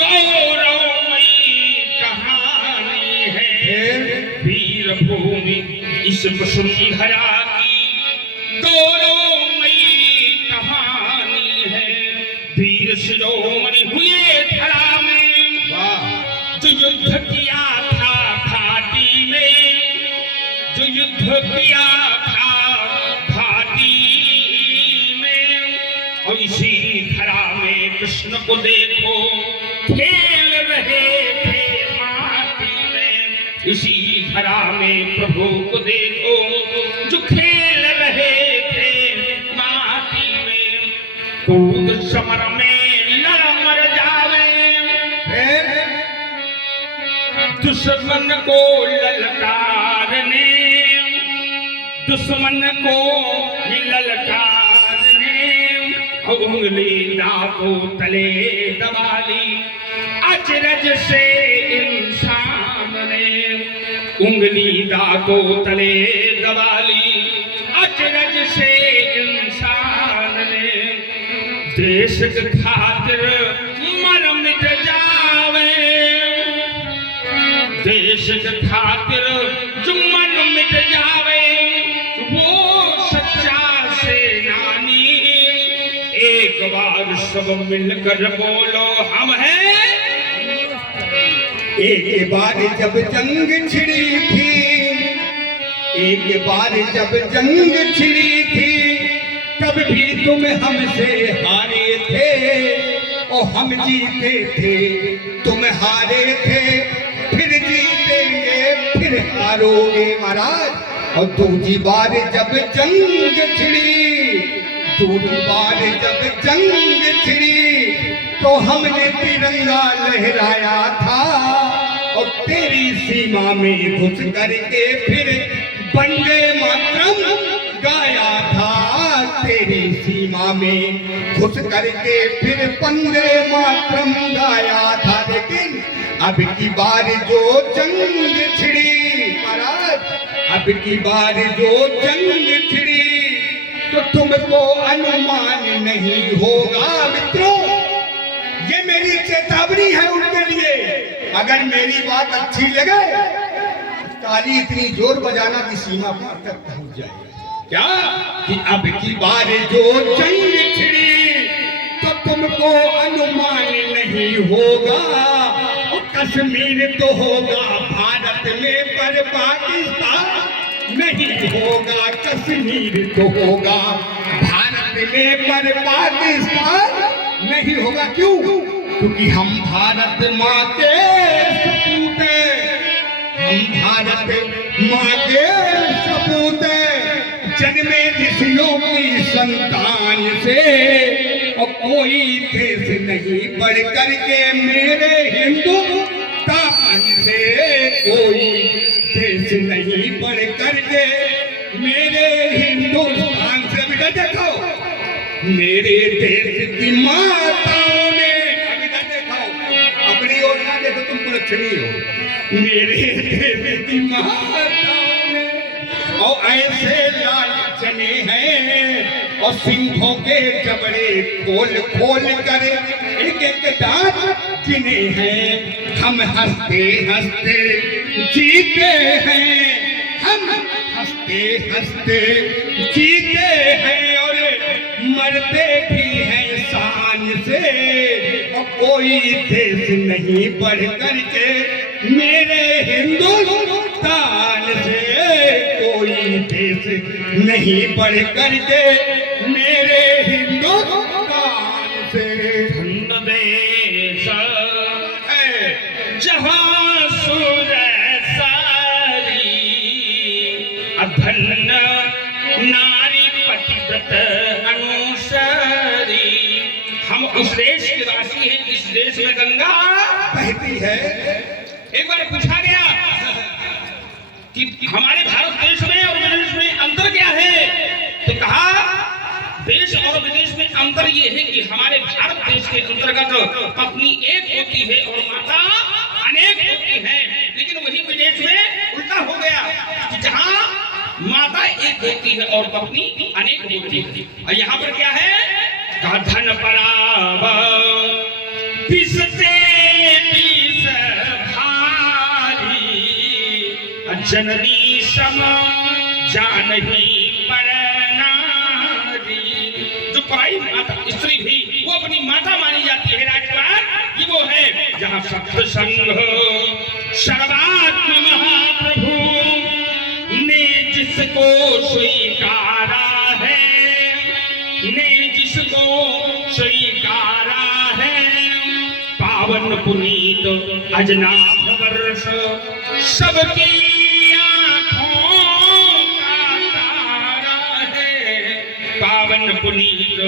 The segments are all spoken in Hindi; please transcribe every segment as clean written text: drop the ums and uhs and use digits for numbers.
गौरवमयी कहानी है वीर भूमि इस वसुंधरा की गौरवमयी कहानी है। वीर शिरोमणि हुए धरा में जो युद्ध किया था घाटी में, जो युद्ध किया था घाटी में। और इसी धरा में कृष्ण को देखो खेल रहे थे माटी में। इसी धरा में प्रभु को देखो जो खेल रहे थे माटी में। कूद समर में लड़ मर जावे, दुश्मन को ललकारने, दुश्मन को ललकारने। उंगली दांतों तले दबाली अचरज से इंसान ने, उंगली दांतों तले दबाली अचरज से इंसान ने। देश के खातिर मर मिट जावे, देश के खातिर जो मन मिट जावे वो सच्चा सेनानी। एक बार सब मिलकर बोलो हम हैं। एक बार जब जंग छिड़ी थी, एक बार जब जंग छिड़ी थी, तब भी तुम हमसे हारे थे और हम जीते थे। तुम हारे थे फिर जीतेंगे फिर हारोगे महाराज। और दूसरी बार जब जंग छिड़ी, दूसरी बार जब जंग छिड़ी तो हमने तिरंगा लहराया था और तेरी सीमा में घुस करके फिर वंदे मातरम गाया था। तेरी सीमा में घुस करके फिर वंदे मातरम गाया था। लेकिन अब की बार जो जंग छिड़ी महाराज, अब की बार जो जंग छिड़ी तो तुमको अनुमान नहीं होगा मित्रों। ये मेरी चेतावनी है उनके लिए। अगर मेरी बात अच्छी लगे ताली इतनी जोर बजाना कि सीमा पार तक पहुंच जाए। क्या कि अब की बार जो जंग छिड़ी तो तुमको अनुमान नहीं होगा। कश्मीर तो होगा भारत में पर पाकिस्तान नहीं होगा। कश्मीर तो होगा भारत में पर पाकिस्तान नहीं होगा। क्यों? क्योंकि हम भारत माँ के सपूत हैं, हम भारत माँ के सपूत हैं, जन्मे ऋषियों की संतान से। और कोई देश नहीं बढ़ करके मेरे हिंदुस्तान से, कोई देश नहीं बढ़ करके मेरे हिंदुस्तान से। बेटा देखो मेरे देश की माताओं ने, अभी देखो अपनी ओर ना देखो, तुम कुलक्षणी हो। मेरे देश की माताओं ने और ऐसे लाल चने हैं और सिंहों के जबड़े खोल खोल कर एक एक दांत गिने हैं। हम हंसते हंसते जीते हैं, हम हंसते हंसते जीते हैं और मरते भी हैं शान से। और कोई देश नहीं बढ़ करके मेरे हिंदुस्तान से, कोई देश नहीं बढ़ करके मेरे हिंदुस्तान से। धन्य देश है जहाँ सूरज सारी, अधन्य नारी पतिव्रत अनुसारी। हम उस देश के वासी हैं, इस देश में गंगा बहती है। एक बार पूछा गया कि हमारे भारत देश में और विदेश में अंतर क्या है, तो कहा देश और विदेश में अंतर ये है कि हमारे भारत देश के अंतर्गत पत्नी एक होती है और माता अनेक होती है। लेकिन वही विदेश में उल्टा हो गया कि जहाँ माता एक होती है और पत्नी अनेक होती है। और यहाँ पर क्या है, धन पराव पिसते जननी सम जानही पर नारी। जो पराई माता स्त्री भी वो अपनी माता मानी जाती है राजकुमार, ये वो है जहाँ सत्संग सर्वात्म महाप्रभु ने जिसको स्वीकारा है, ने जिसको स्वीकारा है, पावन पुनीत अजनाभ वर्ष सबकी आँखों का तारा है, पावन पुनीत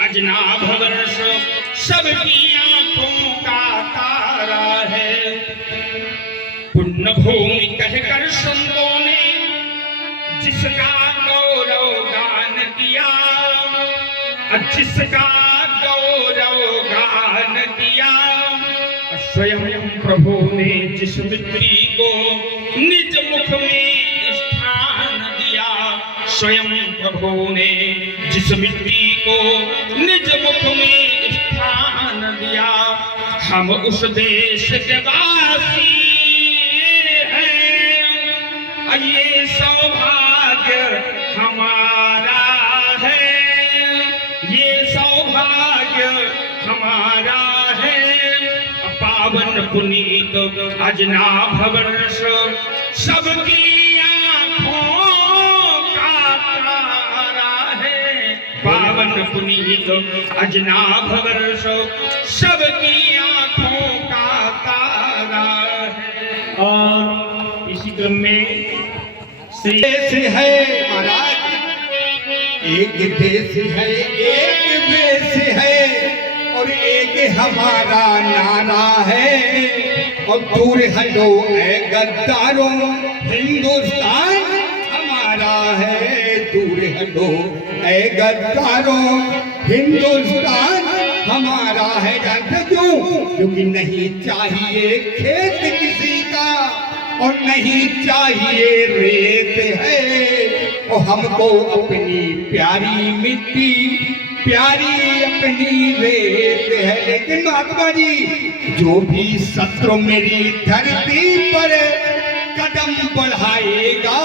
अजनाभ वर्ष सबकी आँखों का तारा है। पुण्य भूमि कहकर संतों ने जिसका गौरव गान किया, जिसका गौरव गान किया, स्वयं प्रभु ने जिस मित्री को निज मुख में स्थान दिया, स्वयं प्रभु ने जिस मिट्टी को निज मुख में स्थान दिया। हम उस देश के वासी हैं, ये सौभाग्य हमारा है, ये सौभाग्य हमारा है। पावन पुनीत अजनाभ वर्ष सबकी आँखों का तारा है, पावन पुनीत अजनाभ वर्ष सबकी आँखों का तारा है। और इसी क्रम में श्री देश है महाराज, एक देश है, एक देश है, और एक हमारा नारा है। और दूर हटो ए गद्दारों, हिंदुस्तान हमारा है। दूर हटो ए गद्दारों, हिंदुस्तान हमारा है। जानते क्यों? क्योंकि नहीं चाहिए खेत किसी का और नहीं चाहिए रेत है। और हमको अपनी प्यारी मिट्टी, प्यारी अपनी रेत है। लेकिन महात्मा जी, जो भी शत्रु मेरी धरती पर कदम बढ़ाएगा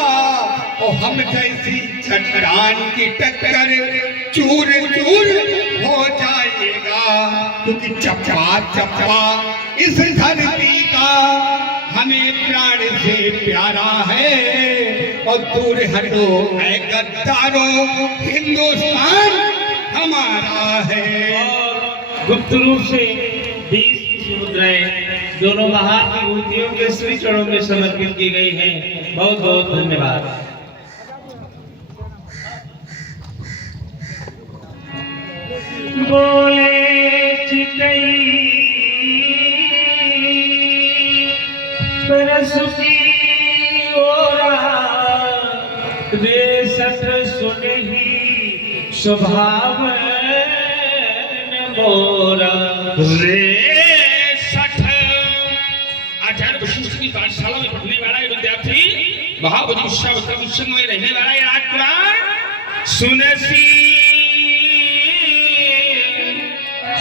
और हम जैसी चट्टान की टक्कर चूर चूर हो जाएगा। क्योंकि चप्पा चप्पा इस धरती का हमें प्राण से प्यारा है। और दूर हटो ऐ गद्दारों, हिंदुस्तान हमारा है। गुप्त रूप से 20 मुद्राएं दोनों महान विभूतियों के श्री चरणों में समर्पित की गई हैं। बहुत बहुत धन्यवाद। बोले चितई परसुकी ओरा रे सठ सुनही स्वभाव मोरा रे सठ। आचार्य वशिष्ठ की पाठशाला में पढ़ने वाला ये विद्यार्थी, महाबोधि विश्वामित्र में रहने वाला ये राजकुमार सुनसी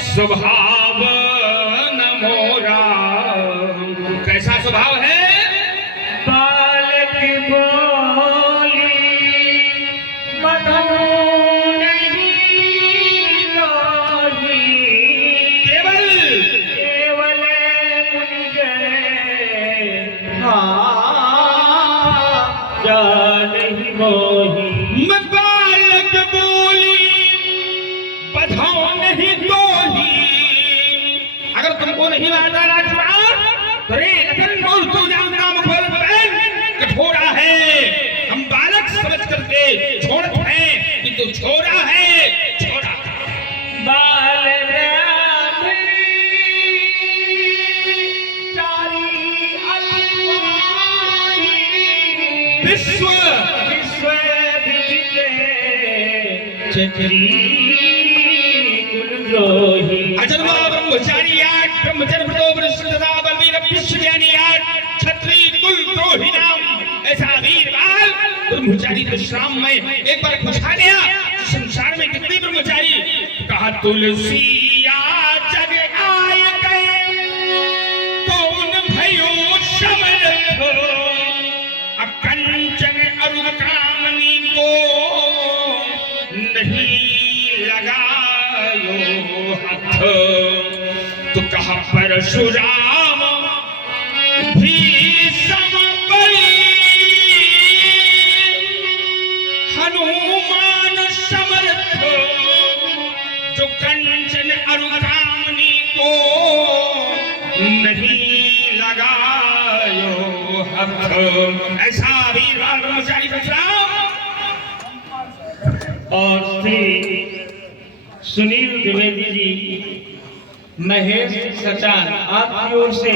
स्वभाव न मोरा। कैसा स्वभाव है? बालक बोली मधु नहीं लोही, केवल केवल मुनि गए हाँ जान ही मोही। मत बालक बोली बधाओ नहीं दोही। अगर तुमको नहीं आता राजकुमार, तो रे रतन बोल तू जान नाम खोल पहन कठोरा है। हम बालक समझ करके छोड़ते हैं, किंतु छोरा है छोरा। बाल चारी अलमारी विश्व विश्व विदिते छतरी कुलद्रोही। अजन्मा ब्रह्मचारी आठ, ब्रह्मचर्य व्रतो वृषभता बलवीर विश्वज्ञानी आठ, क्षत्रिय कुलद्रोही नाम। ऐसा वीरबाल ब्रह्मचारी विश्राम में एक बार पूछा गया, संसार में कितने ब्रह्मचारी? कहा तुलसी जग आय गए, कौन भयो समर्थ। अब कहा परशुराम भीषम बलि, हनुमान समर्थ जो कंचन अरुकामनी को नहीं लगायो हथ। ऐसा वीरवान ब्रह्मचारी परशुराम। और श्री सुनील द्विवेदी जी, महेश सचान, आपकी ओर से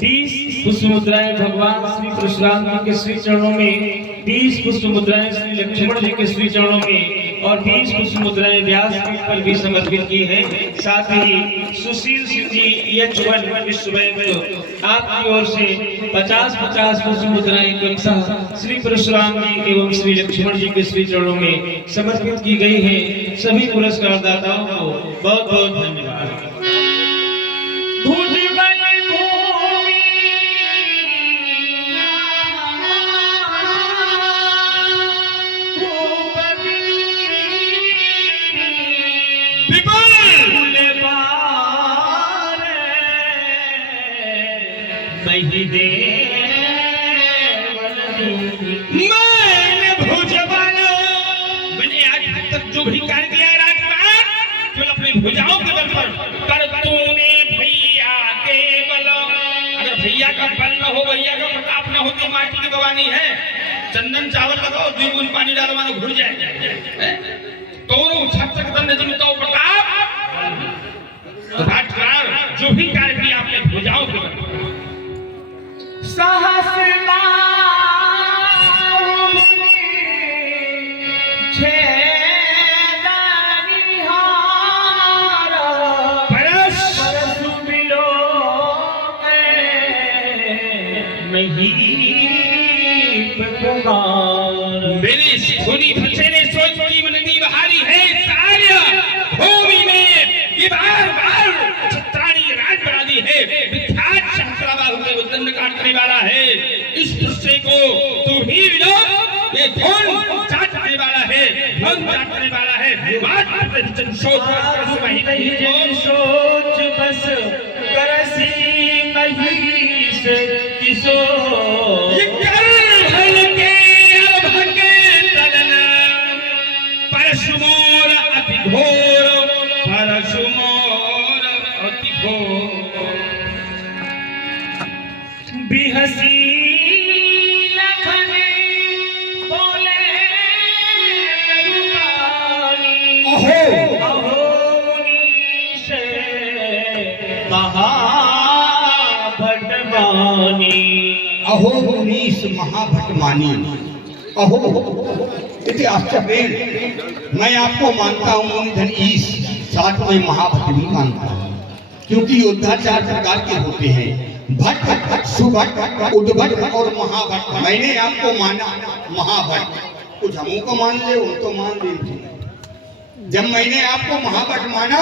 20 पुष्प मुद्राएं भगवान श्री परशुराम जी के श्री चरणों में, 20 पुष्प मुद्राएं श्री लक्ष्मण जी के श्री चरणों में और 20 पुष्प मुद्राएं व्यास पीठ पर भी समर्पित की हैं। साथ ही सुशील सिंह जी H1 विश्व बैंक, आपकी ओर से 50-50 पुष्प मुद्राएं क्रमशः श्री परशुराम जी एवं श्री लक्ष्मण जी के श्री चरणों में समर्पित की गई है। सभी पुरस्कार दाताओं को बहुत बहुत धन्यवाद। मैंने आज तक जो भी कार्य किया है राजकुमार, केवल अपनी भुजाओं के बल पर कर तूने भैया के बल। अगर भैया का बल न हो, भैया का प्रताप न हो, तो माटी की बवानी है। चंदन चावल लगाओ, 2 बूंद पानी डालो, मानो घुल जाए। दोनों छत्रक दंड जिनको प्रताप। राजकुमार जो भी कार्य किया आपने भुजाओं के बल पर। मेरी सुनी फसेरे सोच की मनती बहारी है सार्य भूमि में ये बार चित्राणी राज बना है। विख्यात सहस्राबाहु के उद्दंड काटने वाला है। इस दृश्य को तू भी विनोद, ये धन चाटने वाला है, धन चाटने वाला है। बात सोच सोच बस करसी महिष किशोर, ये कर भल के अर्भ के तलन, परशुमोर अति घोर, परशुमोर अति घोर। बिहसी लखन बोले रूपानी, अहो अहो मुनीश महाभटमानी, अहो मुनीश महाभटमानी। अहो इति आश्चर्य, मैं आपको मानता हूँ मुनिधन ईश, साथ में महाभट भी मानता हूँ, क्योंकि योद्धा 4 प्रकार के होते हैं, भट्ट, सुभट, उद्भट और महाभट। मैंने आपको माना महाभट, कुछ हमों को मान ले, उनको मान लीजिए। जब मैंने आपको महाभट माना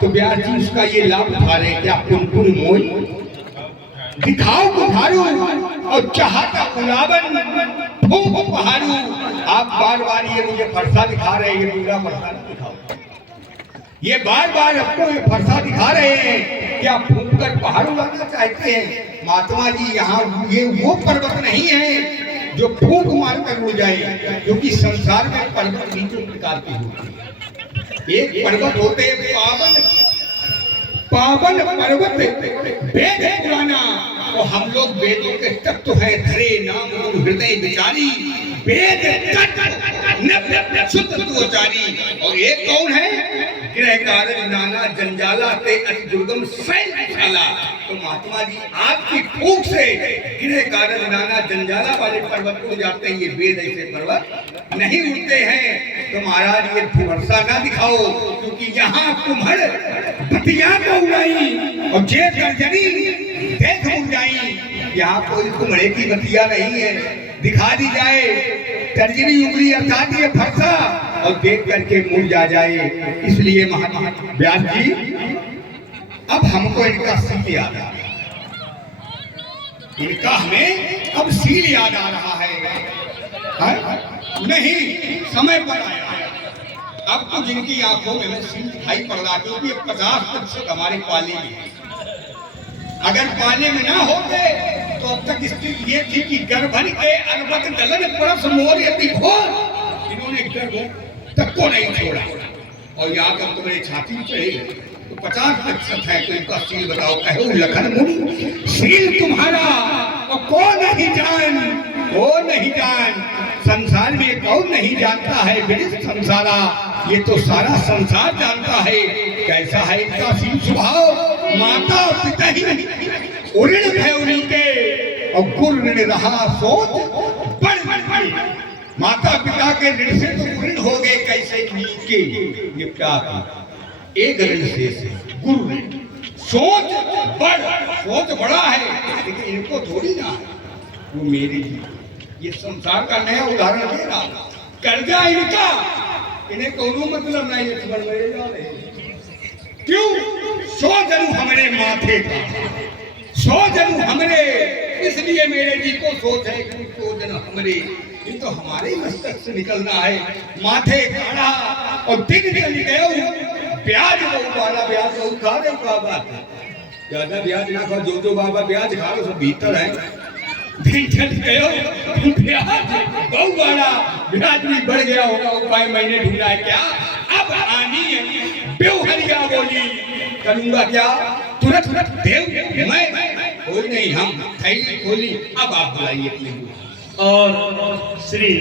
तो व्यास जी उसका ये लाभ उठा रहे कि आप पुनपुन मोई दिखाओ बुझारू और चाहता गुलाबन फूंक पहाड़ू। आप बार ये मुझे फरसा दिखा रहे हैं, ये पूरा फरसा दिखाओ। ये बार आपको ये फरसा दिखा रहे हैं कि आप फूंक कर पहाड़ू लाना चाहते हैं। महात्मा जी यहाँ ये वो पर्वत नहीं है जो फूंक मार कर उड़ जाए, क्योंकि संसार में पर्वत भी 2 प्रकार के होते हैं। एक पर्वत होते हैं पावन पर्वत वेद पुराना, और हम लोग वेदों के तत्व हैं धरे नाम हृदय विचारी, वेद शुद्ध त्वचारी। और एक कौन है? गृह कारज नाना जंजाला ते अति दुर्गम शैल विशाला। तो महात्मा जी आपकी फूंक से गृह कारज नाना जंजाला वाले पर्वत को जाते हैं, ये वेद ऐसे पर्वत नहीं उड़ते हैं। तो महाराज ये भरोसा ना दिखाओ, क्योंकि यहाँ कुम्हड़ बतिया को उड़ाई और जे गर्जनी देख उड़ जाई। यहाँ कोई कुम्हड़े की बतिया नहीं है, दिखा दी जाए तर्जनी उंगली अर्थात ये फरसा और देख करके मुड़ जाए। इसलिए महात्मा व्यास जी अब हमको इनका सील याद आ रहा है, इनका हमें अब सील याद आ रहा है। नहीं समय पर आया है अब तो जिनकी आंखों में सील दिखाई पड़ रहा, क्योंकि 50% हमारे पाली में अगर पाले में ना होते तो अब तक स्थिति ये थी कि गर्भन के अलबत दलन परस मोर यति घोर, इन्होंने गर्भ तक को नहीं छोड़ा और यहाँ कर तुम्हारे छाती में चढ़े तो 50% है। तो इनका सील बताओ। कहो लखन मुनि सील तुम्हारा और कौन नहीं जान, कौन नहीं जान, संसार में कौन नहीं जानता है विदित संसारा, ये तो सारा संसार जानता है। कैसा है इनका सील स्वभाव, माता पिता ही उऋण है उनके और गुरु ऋण रहा सोच बड़ माता पिता के ऋण से तो ऋण हो गए, कैसे नीचे निपटा एक ऋण से गुरु ऋण। सोच बड़ा है लेकिन इनको थोड़ी ना है, वो मेरी ये संसार का नया उदाहरण दे रहा। कर्जा इनका, इन्हें कोनो मतलब नहीं है, समझ में जा रहे क्यों? 100 जन्म हमारे माथे का, 100 जन्म हमरे, इसलिए मेरे जी को सोच है कि 100 जन्म हमरे, ये तो हमारे मस्तक से निकलना है। माथे काढ़ा और दिन चल गए ब्याज वाला, ब्याज बहुत खा रहे हो बात है, ज्यादा ब्याज ना खाओ, जो बाबा ब्याज खा रहे सब भीतर है। दिन चल गए ब्याज बहुत बड़ा, ब्याज भी बढ़ गया होगा, उपाय मैंने ढूंढा है क्या? अब आनी है बेवहरिया बोली, करूंगा क्या? तुरंत देव मैं कोई नहीं, हम थैली खोली। अब आप बुलाइए। और श्री